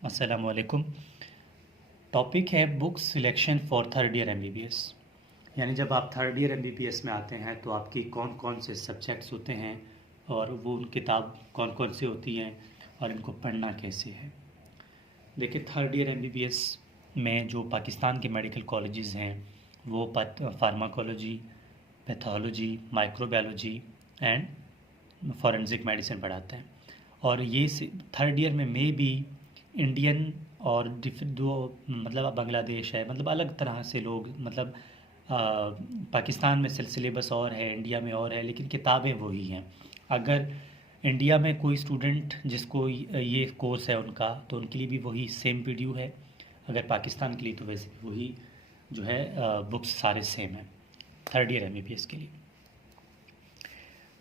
अस्सलाम वालेकुम। टॉपिक है book selection for third year MBBS. यानी जब आप थर्ड ईयर एमबीबीएस में आते हैं तो आपकी कौन कौन से सब्जेक्ट्स होते हैं और वो किताब कौन कौन सी होती हैं और इनको पढ़ना कैसे है। देखिए, थर्ड ईयर एमबीबीएस में जो पाकिस्तान के मेडिकल कॉलेजेस हैं वो pharmacology, pathology, microbiology and forensic medicine पढ़ाते हैं। और ये थर्ड ईयर में भी इंडियन और दो मतलब बांग्लादेश है, मतलब अलग तरह से लोग मतलब पाकिस्तान में सिलेबस और है, इंडिया में और है, लेकिन किताबें वही हैं। अगर इंडिया में कोई स्टूडेंट जिसको ये कोर्स है उनका, तो उनके लिए भी वही सेम पीडीयू है। अगर पाकिस्तान के लिए तो वैसे भी वही जो है बुक्स सारे सेम हैं थर्ड ईयर एमबीबीएस के लिए।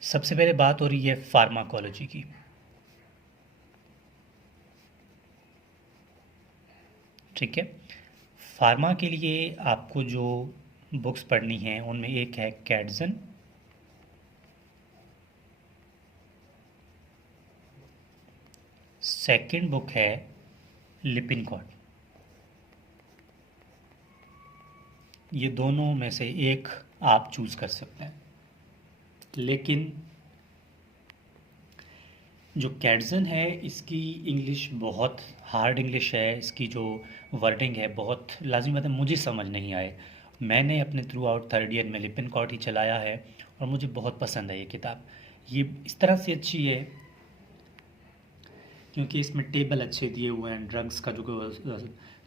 सबसे पहले बात हो रही है फार्माकोलॉजी की। ठीक है, फार्मा के लिए आपको जो बुक्स पढ़नी है उनमें एक है कैडजन, सेकंड बुक है लिपिनकॉट। ये दोनों में से एक आप चूज़ कर सकते हैं। लेकिन जो कैडजन है इसकी इंग्लिश बहुत हार्ड इंग्लिश है, इसकी जो वर्डिंग है बहुत लाजिम बात है, मुझे समझ नहीं आए। मैंने अपने थ्रू आउट थर्ड ईयर में लिपिनकॉट ही चलाया है और मुझे बहुत पसंद है ये किताब। ये इस तरह से अच्छी है क्योंकि इसमें टेबल अच्छे दिए हुए हैं, ड्रग्स का जो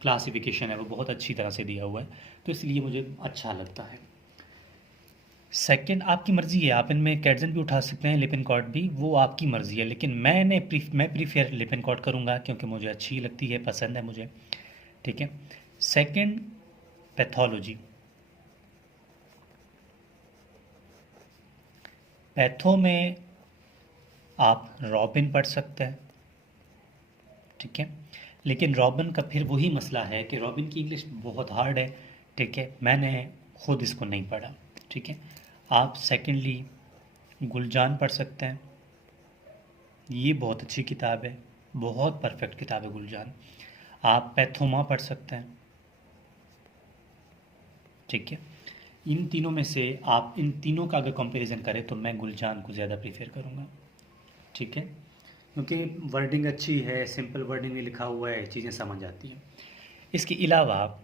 क्लासिफिकेशन है वो बहुत अच्छी तरह से दिया हुआ है, तो इसलिए मुझे अच्छा लगता है। सेकंड, आपकी मर्ज़ी है, आप इनमें कैडजन भी उठा सकते हैं, लिपिनकॉट भी, वो आपकी मर्ज़ी है। लेकिन मैं प्रीफर लिपिनकॉट करूँगा क्योंकि मुझे अच्छी लगती है, पसंद है मुझे। ठीक है। Second, pathology. पैथो में आप रॉबिन पढ़ सकते हैं। ठीक है, लेकिन रॉबिन का फिर वही मसला है कि रॉबिन की इंग्लिश बहुत हार्ड है। ठीक है, मैंने खुद इसको नहीं पढ़ा। ठीक है, आप सेकेंडली गुलजान पढ़ सकते हैं। ये बहुत अच्छी किताब है, बहुत परफेक्ट किताब है गुलजान। आप पैथोमा पढ़ सकते हैं। ठीक है, इन तीनों में से आप इन तीनों का अगर कंपैरिजन करें तो मैं गुलजान को ज़्यादा प्रीफर करूँगा। ठीक है, क्योंकि वर्डिंग अच्छी है, सिंपल वर्डिंग में लिखा हुआ है, चीज़ें समझ आती हैं। इसके अलावा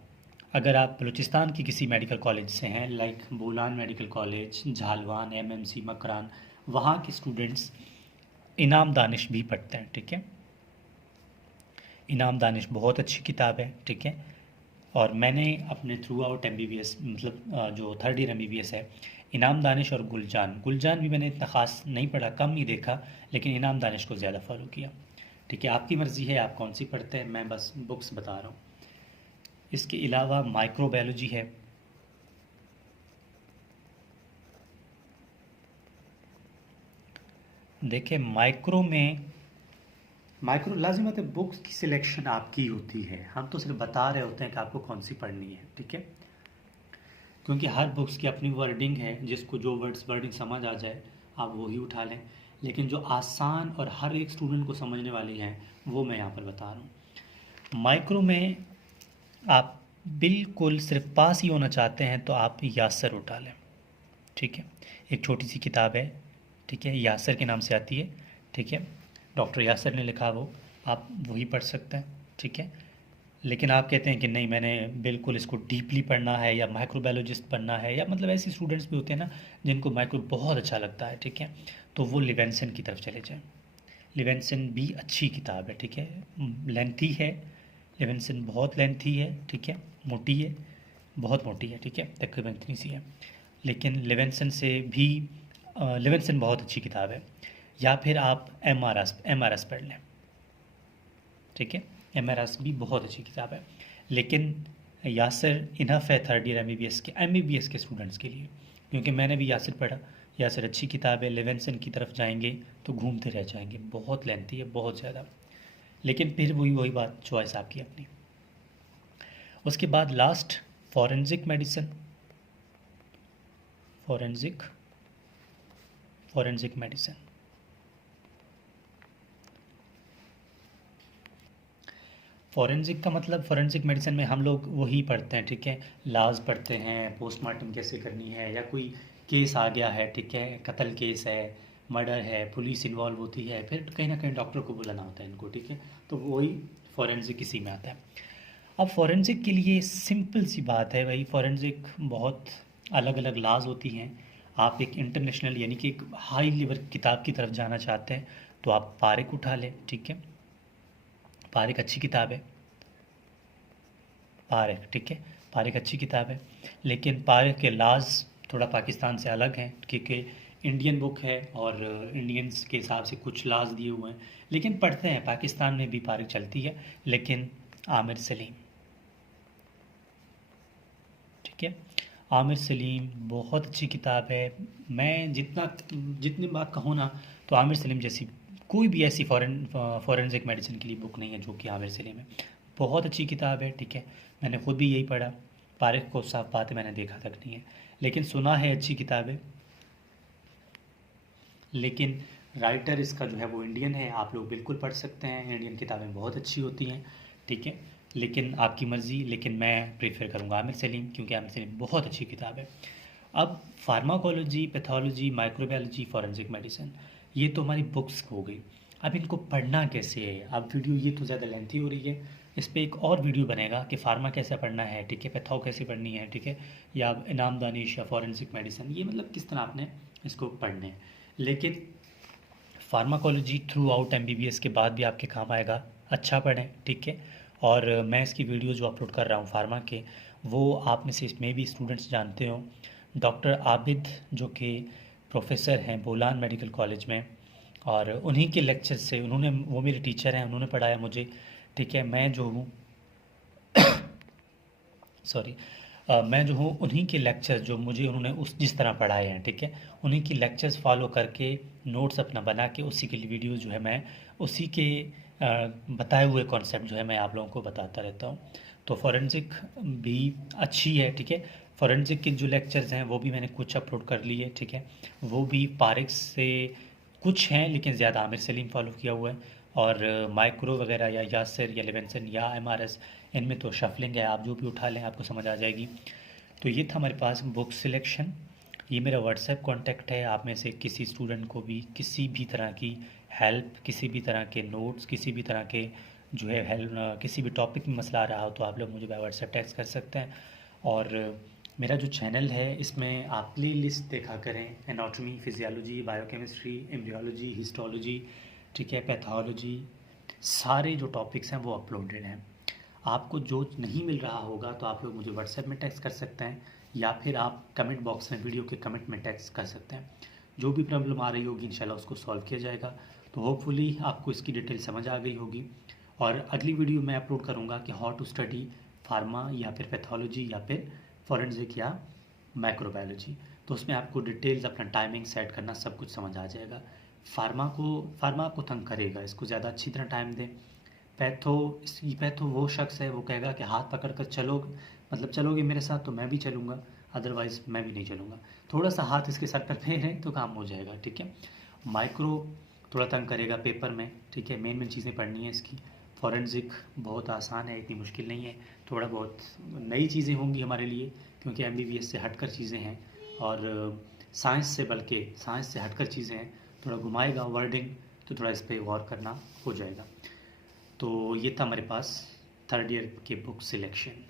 अगर आप बलूचिस्तान की किसी मेडिकल कॉलेज से हैं, like Bolan medical college, Jhalawan, MMC, Makran, वहाँ के स्टूडेंट्स इनाम दानिश भी पढ़ते हैं। ठीक है, इनाम दानिश बहुत अच्छी किताब है। ठीक है, और मैंने अपने थ्रू आउट एमबीबीएस मतलब जो थर्ड ईयर एमबीबीएस है, इनाम दानिश और गुलजान भी मैंने इतना ख़ास नहीं पढ़ा, कम ही देखा, लेकिन इनाम दानिश को ज़्यादा फॉलो किया। ठीक है, आपकी मर्ज़ी है आप कौन सी पढ़ते हैं, मैं बस बुक्स बता रहा हूँ। इसके अलावा माइक्रोबायोलॉजी है। देखिए, माइक्रो लाजिम है, बुक्स की सिलेक्शन आपकी होती है, हम तो सिर्फ बता रहे होते हैं कि आपको कौन सी पढ़नी है। ठीक है, क्योंकि हर बुक्स की अपनी वर्डिंग है, जिसको जो वर्डिंग समझ आ जाए आप वही उठा लें, लेकिन जो आसान और हर एक स्टूडेंट को समझने वाली हैं वो मैं यहाँ पर बता रहा हूँ। माइक्रो में आप बिल्कुल सिर्फ पास ही होना चाहते हैं तो आप यासर उठा लें। ठीक है, एक छोटी सी किताब है। ठीक है, यासर के नाम से आती है। ठीक है, डॉक्टर यासर ने लिखा, वो आप वही पढ़ सकते हैं। ठीक है, लेकिन आप कहते हैं कि नहीं, मैंने बिल्कुल इसको डीपली पढ़ना है या माइक्रोबायोलॉजिस्ट पढ़ना है, या मतलब ऐसे स्टूडेंट्स भी होते हैं ना जिनको माइक्रो बहुत अच्छा लगता है। ठीक है, तो वो लिवेंसन की तरफ चले जाएं। लिवेंसन भी अच्छी किताब है। ठीक है, लेंथी है, लिवेंसन बहुत लेंथी है। ठीक है, मोटी है, बहुत मोटी है। ठीक है, तकरीबन इतनी सी है, लेकिन लिवेंसन बहुत अच्छी किताब है। या फिर आप एम आर एस पढ़ लें। ठीक है, एम आर एस भी बहुत अच्छी किताब है, लेकिन यासर इनफ है third year M B B S के स्टूडेंट्स के लिए, क्योंकि मैंने भी यासर पढ़ा। यासर अच्छी किताब है, लिवेंसन की तरफ जाएंगे तो घूमते रह जाएंगे, बहुत लेंथी है, बहुत ज़्यादा। लेकिन फिर वही वही बात, चॉइस आपकी अपनी। उसके बाद last, forensic medicine, forensic forensic medicine. Forensic का मतलब फॉरेंसिक मेडिसिन में हम लोग वही पढ़ते हैं, ठीक है। लॉज पढ़ते हैं, पोस्टमार्टम कैसे करनी है, या कोई केस आ गया है, ठीक है, कत्ल केस है, मर्डर है, पुलिस इन्वॉल्व होती है, फिर कहीं ना कहीं डॉक्टर को बुलाना होता है इनको, ठीक है। तो वही फॉरेंसिक इसी में आता है। अब फॉरेंसिक के लिए सिंपल सी बात है भाई, फॉरेंसिक बहुत अलग अलग लॉज होती हैं। आप एक इंटरनेशनल यानी कि एक हाई लेवल किताब की तरफ जाना चाहते हैं तो आप पारिक उठा लें, ठीक है। पारिक अच्छी किताब है, पारिक, ठीक है। पारिक अच्छी किताब है, लेकिन पारिक के लॉज थोड़ा पाकिस्तान से अलग हैं, क्योंकि इंडियन बुक है और इंडियंस के हिसाब से कुछ लॉज दिए हुए हैं। लेकिन पढ़ते हैं, पाकिस्तान में भी पारिक चलती है, लेकिन आमिर सलीम, ठीक है। आमिर सलीम बहुत अच्छी किताब है। मैं जितनी बार कहूँ ना, तो आमिर सलीम जैसी कोई भी ऐसी फॉरेंसिक मेडिसिन के लिए बुक नहीं है जो कि आमिर सलीम है। बहुत अच्छी किताब है, ठीक है। मैंने खुद भी यही पढ़ा। पारिक को साफ बात है, मैंने देखा तक नहीं है, लेकिन सुना है अच्छी किताब है। लेकिन राइटर इसका जो है वो इंडियन है, आप लोग बिल्कुल पढ़ सकते हैं, इंडियन किताबें बहुत अच्छी होती हैं, ठीक है। लेकिन आपकी मर्ज़ी, लेकिन मैं प्रेफर करूँगा आमिर सलीम, क्योंकि आमिर सलीम बहुत अच्छी किताब है। अब pharmacology, pathology, microbiology, forensic medicine, ये तो हमारी बुक्स हो गई। अब इनको पढ़ना कैसे है? अब वीडियो ये तो ज़्यादा लेंथी हो रही है, इस पे एक और वीडियो बनेगा कि फार्मा कैसे पढ़ना है, ठीक है, पैथो कैसे पढ़नी है, ठीक है, या इनाम दानिश या फॉरेंसिक मेडिसिन, ये मतलब किस तरह आपने इसको पढ़ने हैं। लेकिन फार्माकोलॉजी थ्रू आउट एमबीबीएस के बाद भी आपके काम आएगा, अच्छा पढ़ें, ठीक है। और मैं इसकी वीडियो जो अपलोड कर रहा हूँ फार्मा के, वो आप में से इसमें भी स्टूडेंट्स जानते हो, डॉक्टर आबिद जो कि प्रोफेसर हैं बोलान मेडिकल कॉलेज में, और उन्हीं के लेक्चर से, उन्होंने, वो मेरे टीचर हैं, उन्होंने पढ़ाया मुझे, ठीक है। मैं जो हूँ सॉरी, मैं जो हूँ उन्हीं के लेक्चर्स जो मुझे उन्होंने उस जिस तरह पढ़ाए हैं, ठीक है, उन्हीं की लेक्चर्स फॉलो करके नोट्स अपना बना के उसी के लिए वीडियोस जो है मैं उसी के बताए हुए कॉन्सेप्ट जो है मैं आप लोगों को बताता रहता हूँ। तो फॉरेंसिक भी अच्छी है, ठीक है। फॉरेंसिक के जो लेक्चर्स हैं वो भी मैंने कुछ अपलोड कर लिए, ठीक है। वो भी पारिक से कुछ हैं, लेकिन ज़्यादा आमिर सलीम फॉलो किया हुआ है। और माइक्रो वगैरह या यासर या लेवेंसन या एमआरएस, इनमें तो शफलिंग है, आप जो भी उठा लें आपको समझ आ जाएगी। तो ये था हमारे पास बुक सिलेक्शन। ये मेरा व्हाट्सएप कॉन्टैक्ट है, आप में से किसी स्टूडेंट को भी किसी भी तरह की हेल्प, किसी भी तरह के नोट्स, किसी भी तरह के जो है हेल्प, किसी भी टॉपिक में मसला आ रहा हो तो आप लोग मुझे बाय व्हाट्सएप टेक्स्ट कर सकते हैं। और मेरा जो चैनल है इसमें आप प्ले लिस्ट देखा करें, anatomy, physiology, biochemistry, embryology, histology, ठीक है, पैथोलॉजी, सारे जो टॉपिक्स हैं वो अपलोडेड हैं। आपको जो नहीं मिल रहा होगा तो आप लोग मुझे व्हाट्सएप में टेक्स्ट कर सकते हैं, या फिर आप कमेंट बॉक्स में, वीडियो के कमेंट में टेक्स्ट कर सकते हैं। जो भी प्रॉब्लम आ रही होगी इंशाल्लाह उसको सॉल्व किया जाएगा। तो होपफुली आपको इसकी डिटेल समझ आ गई होगी। और अगली वीडियो मैं अपलोड करूँगा कि हाउ टू स्टडी फार्मा या फिर पैथोलॉजी या फिर फॉरेंसिक या माइक्रोबायोलॉजी। तो उसमें आपको डिटेल्स, अपना टाइमिंग सेट करना, सब कुछ समझ आ जाएगा। फार्मा आपको तंग करेगा, इसको ज़्यादा अच्छी तरह टाइम दें। पैथो वो शख्स है, वो कहेगा कि हाथ पकड़ कर चलो, मतलब चलोगे मेरे साथ तो मैं भी चलूँगा, अदरवाइज़ मैं भी नहीं चलूँगा। थोड़ा सा हाथ इसके सर पर फेरें तो काम हो जाएगा, ठीक है। माइक्रो थोड़ा तंग करेगा पेपर में, ठीक है, मेन चीज़ें पढ़नी है इसकी। फॉरेंसिक बहुत आसान है, इतनी मुश्किल नहीं है। थोड़ा बहुत नई चीज़ें होंगी हमारे लिए, क्योंकि एमबीबीएस से हटकर चीज़ें हैं, और साइंस से, बल्कि साइंस से हटकर चीज़ें हैं। थोड़ा घुमाएगा वर्डिंग, तो थोड़ा इस पर गौर करना हो जाएगा। तो ये था हमारे पास थर्ड ईयर के बुक सिलेक्शन।